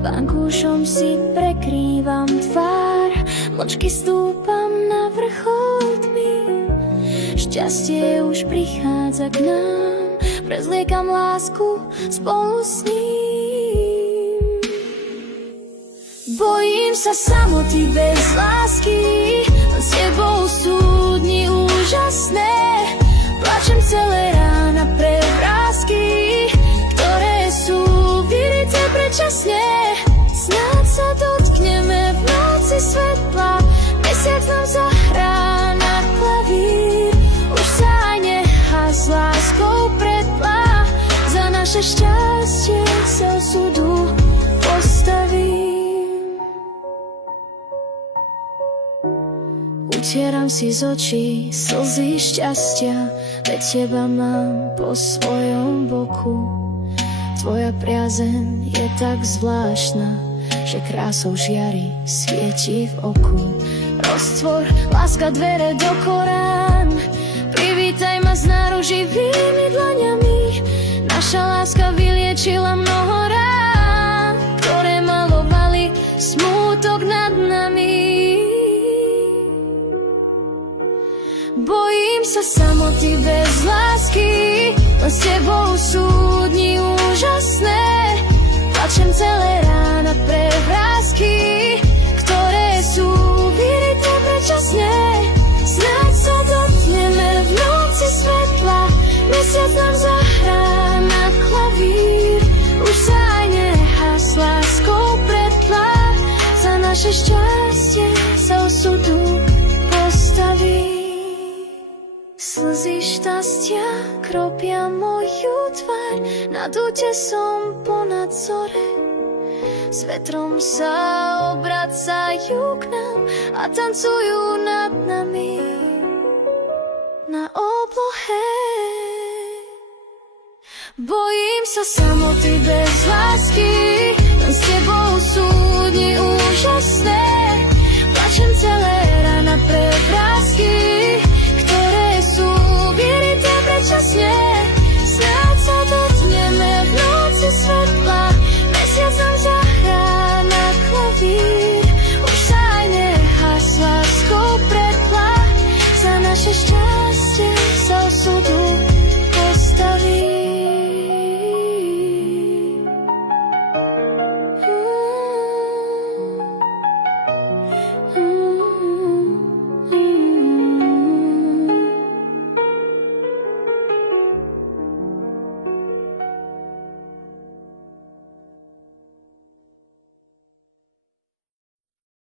Vankúšom si prekrývam tvár, mlčky stúpam na vrchol tmy. Šťastie už prichádza k nám, prezliekam lásku spolu s ním. Bojím sa samoty bez lásky, s tebou sú dni úžasné. Plačem celé rána pre vrásky, ktoré sú vyrité predčasne. Snáď sa dotkneme v noci svetla, mesiac nám zahrá na klavír. Už sa aj nechá s láskou pretlá, za naše šťastie sa osudu postavím. Utieram si z očí slzy šťastia, veď teba mám po svojom boku. Tvoja priazeň je tak zvláštna, že krásou žiari svieti v oku. Roztvor, láska, dvere do Korán, privítaj ma s náruživými dlaňami. Naša láska vyliečila mnoho rán, ktoré malovali smútok nad nami. Bojím sa samoty bez lásky, len s tebou sú dni úžasné. Plačem celé rána pre vrásky, ktoré sú vyrité predčasne. Snáď sa dotkneme v noci svetla, mesiac nám zahrá na klavír. Už sa aj nechá s láskou pretlá, za naše šťastie sa osudu postaví. Slzy šťastia kropia moju tvár, nad útesom ponad zore. S vetrom sa obracajú k nám a tancujú nad nami na oblohe. Bojím sa samoty bez lásky,